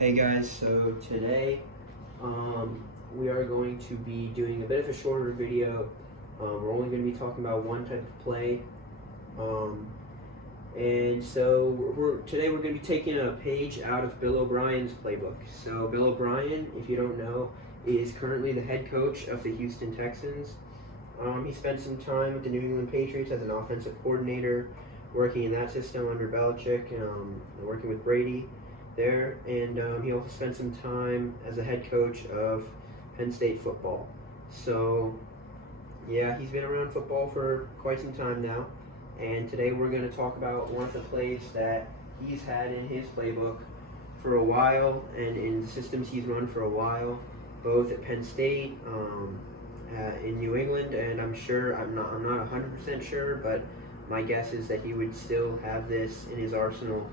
Hey guys, so today we are going to be doing a bit of a shorter video. We're only going to be talking about one type of play. And so today we're going to be taking a page out of Bill O'Brien's playbook. So Bill O'Brien, if you don't know, is currently the head coach of the Houston Texans. He spent some time with the New England Patriots as an offensive coordinator, working in that system under Belichick, working with Brady there, and he also spent some time as a head coach of Penn State football. So yeah, he's been around football for quite some time now, and today we're going to talk about one of the plays that he's had in his playbook for a while and in the systems he's run for a while, both at Penn State, in New England, and I'm not 100% sure, but my guess is that he would still have this in his arsenal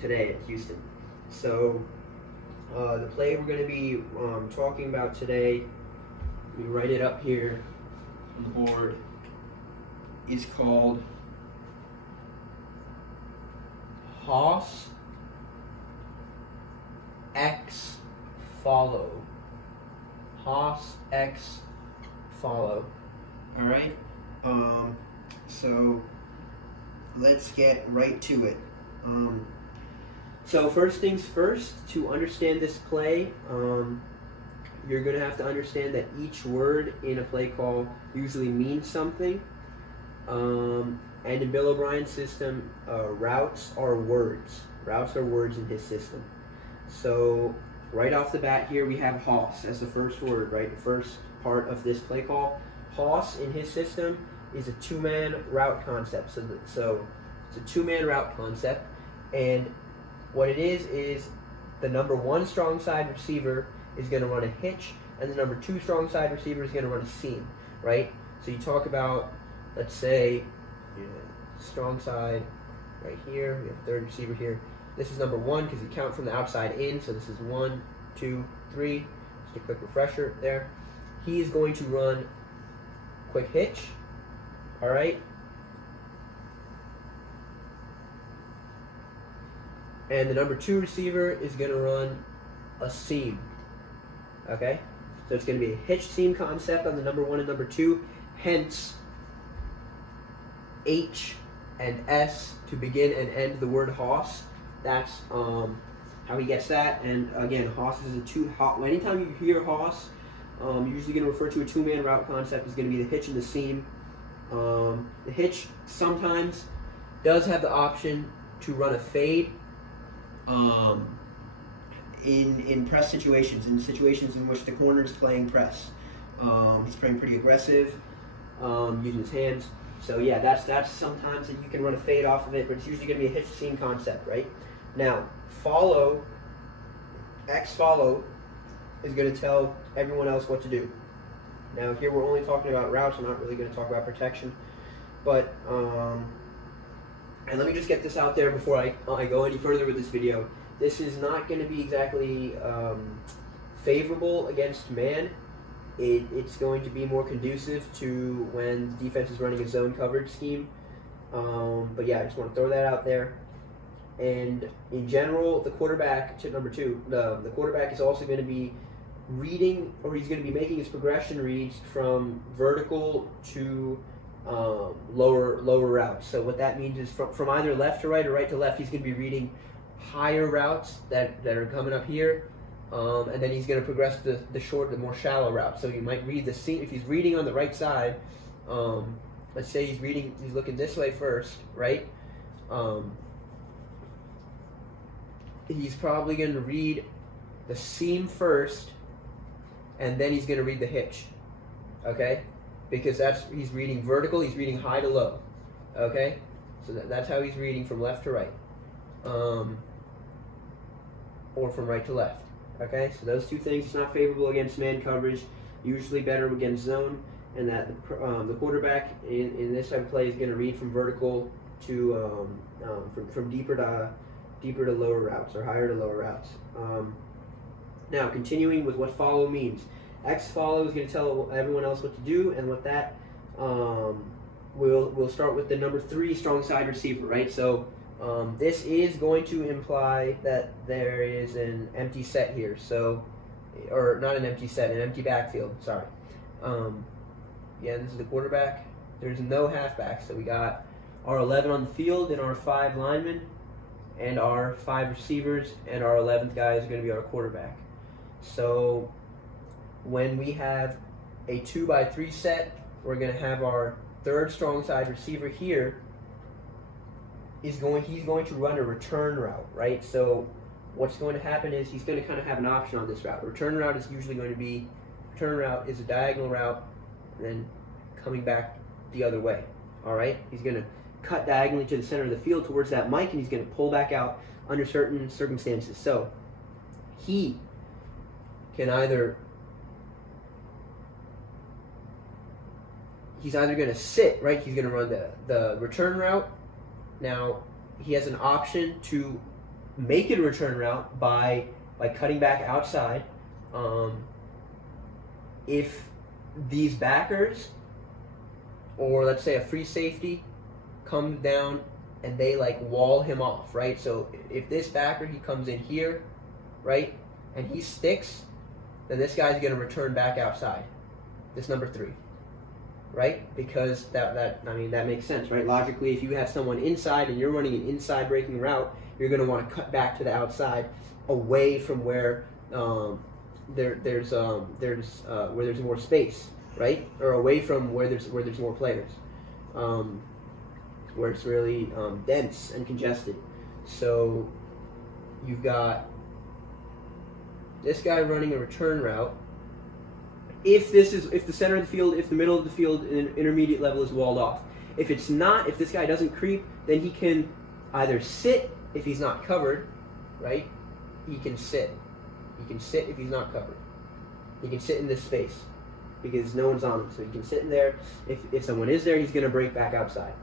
today at Houston. So the play we're going to be talking about today, we write it up here on the board, is called Hoss X Follow. Hoss X Follow. All right. So let's get right to it. So first things first, to understand this play, you're going to have to understand that each word in a play call usually means something. And in Bill O'Brien's system, routes are words. Routes are words in his system. So right off the bat here, we have Hoss as the first word, right? The first part of this play call. Hoss in his system is a two-man route concept. So it's a two-man route concept. And what it is the number one strong side receiver is going to run a hitch, and the number two strong side receiver is going to run a seam, right? So you talk about, let's say, strong side right here. We have third receiver here. This is number one because you count from the outside in. So this is 1, 2, 3. Just a quick refresher there. He is going to run quick hitch. All right. And the number two receiver is going to run a seam. Okay? So it's going to be a hitch seam concept on the number one and number two. Hence, H and S to begin and end the word Hoss. That's how he gets that. And again, Hoss is anytime you hear Hoss, you're usually going to refer to a two-man route concept. Is going to be the hitch and the seam. The hitch sometimes does have the option to run a fade. In press situations, in situations in which the corner is playing press, he's playing pretty aggressive, using his hands. So yeah, that's sometimes that you can run a fade off of it, but it's usually going to be a hitch seam concept, right? Now, follow, X follow, is going to tell everyone else what to do. Now here we're only talking about routes. I'm not really going to talk about protection, but and let me just get this out there before I go any further with this video. This is not going to be exactly favorable against man. It's going to be more conducive to when the defense is running a zone coverage scheme. But yeah, I just want to throw that out there. And in general, the quarterback, tip number two, the quarterback is also going to be reading, or he's going to be making his progression reads from vertical to lower routes. So what that means is from either left to right or right to left, he's going to be reading higher routes that are coming up here, and then he's going to progress the the more shallow routes. So you might read the seam if he's reading on the right side. Let's say he's looking this way first, right? He's probably going to read the seam first, and then he's going to read the hitch. Okay? Because he's reading vertical, he's reading high to low. Okay? So that's how he's reading from left to right. Or from right to left. Okay? So those two things, it's not favorable against man coverage, usually better against zone, and that the quarterback in this type of play is going to read from vertical to from deeper to lower routes, or higher to lower routes. Now, continuing with what follow means. X follow is going to tell everyone else what to do, and what that we'll start with the number 3 strong side receiver, right? So This is going to imply that there is an empty set here, so, or not an empty set, an empty backfield, sorry. Yeah, this is the quarterback. There's no halfback, so we got our 11 on the field and our 5 linemen and our 5 receivers, and our 11th guy is going to be our quarterback. So when we have a 2x3 set, we're going to have our 3rd strong side receiver here. He's going to run a return route, right? So what's going to happen is he's going to kind of have an option on this route. Return route is usually going to be, return route is a diagonal route and then coming back the other way, all right? He's going to cut diagonally to the center of the field towards that mic, and he's going to pull back out under certain circumstances. So he can he's either going to sit, right? He's going to run the return route. Now, he has an option to make it a return route by cutting back outside. If these backers, or let's say a free safety, come down and they wall him off, right? So if this backer, he comes in here, right, and he sticks, then this guy's going to return back outside, this number 3. Right? Because that makes sense, right? Logically, if you have someone inside and you're running an inside breaking route, you're going to want to cut back to the outside, away from where there's more space, right? Or away from where there's more players, where it's really dense and congested. So you've got this guy running a return route. If the center of the field, if the middle of the field and intermediate level is walled off. If it's not, if this guy doesn't creep, then he can either sit if he's not covered, right? He can sit. He can sit if he's not covered. He can sit in this space because no one's on him. So he can sit in there. If someone is there, he's going to break back outside.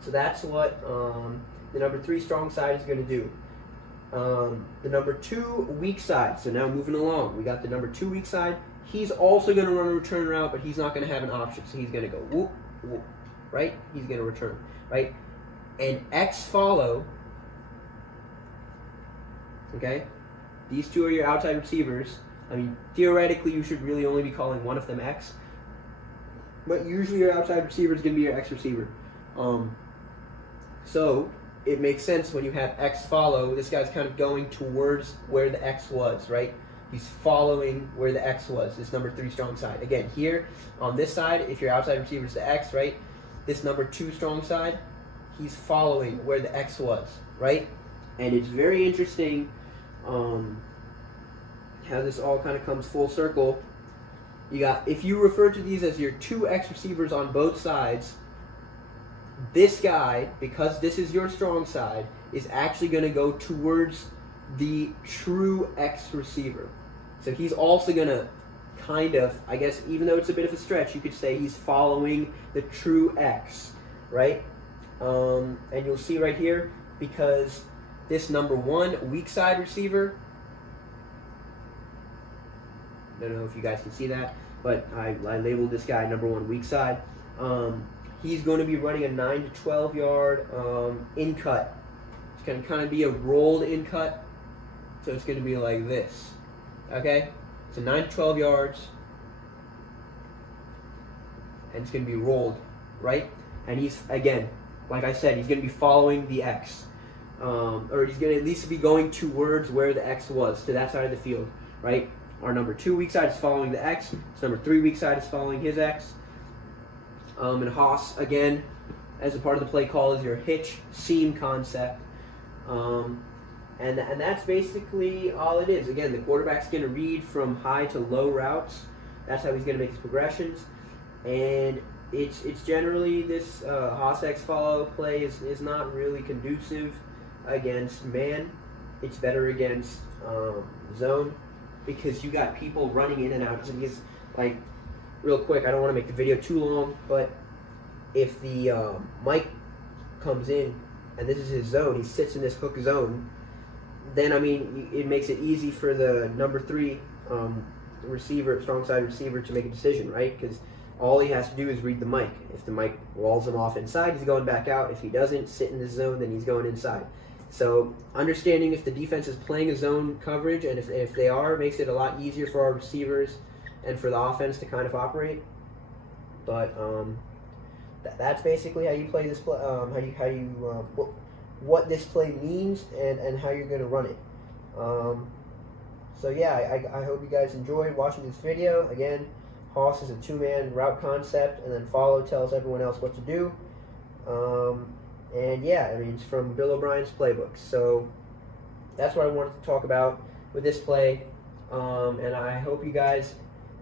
So that's what the number 3 strong side is going to do. The number 2 weak side. So now moving along, we got the number 2 weak side. He's also going to run a return route, but he's not going to have an option. So he's going to go whoop, whoop, right? He's going to return, right? And X follow, okay? These 2 are your outside receivers. I mean, theoretically, you should really only be calling one of them X. But usually your outside receiver is going to be your X receiver. So it makes sense when you have X follow, this guy's kind of going towards where the X was, right? He's following where the X was, this number 3 strong side. Again, here on this side, if your outside receiver is the X, right? This number 2 strong side, he's following where the X was, right? And it's very interesting how this all kind of comes full circle. You got, if you refer to these as your 2 X receivers on both sides, this guy, because this is your strong side, is actually going to go towards the true X receiver. So he's also going to kind of, I guess, even though it's a bit of a stretch, you could say he's following the true X, right? And you'll see right here, because this number 1 weak side receiver, I don't know if you guys can see that, but I labeled this guy number 1 weak side. He's going to be running a 9 to 12 yard in cut. It's going to kind of be a rolled in cut. So it's going to be like this. Okay? So 9 to 12 yards. And it's going to be rolled, right? And he's, again, like I said, he's going to be following the X. Or he's going to at least be going towards where the X was, to that side of the field, right? Our number 2 weak side is following the X. So number 3 weak side is following his X. And Haas, again, as a part of the play call, is your hitch seam concept. And that's basically all it is. Again, the quarterback's going to read from high to low routes. That's how he's going to make his progressions. And it's generally this Haas X follow play is not really conducive against man. It's better against zone, because you got people running in and out. So he's like, real quick, I don't want to make the video too long, but if the mic comes in and this is his zone, he sits in this hook zone, then, I mean, it makes it easy for the number 3 receiver, strong side receiver, to make a decision, right? Because all he has to do is read the mic. If the mic walls him off inside, he's going back out. If he doesn't sit in the zone, then he's going inside. So understanding if the defense is playing a zone coverage, and if they are, makes it a lot easier for our receivers and for the offense to kind of operate. But that's basically how you play this play. What this play means and how you're going to run it. So yeah, I hope you guys enjoyed watching this video. Again, Hoss is a two-man route concept, and then Follow tells everyone else what to do. And yeah, I mean, it's from Bill O'Brien's playbook. So that's what I wanted to talk about with this play. And I hope you guys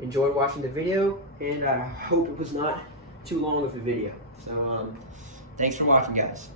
enjoyed watching the video, and I hope it was not too long of a video. So thanks for watching, guys.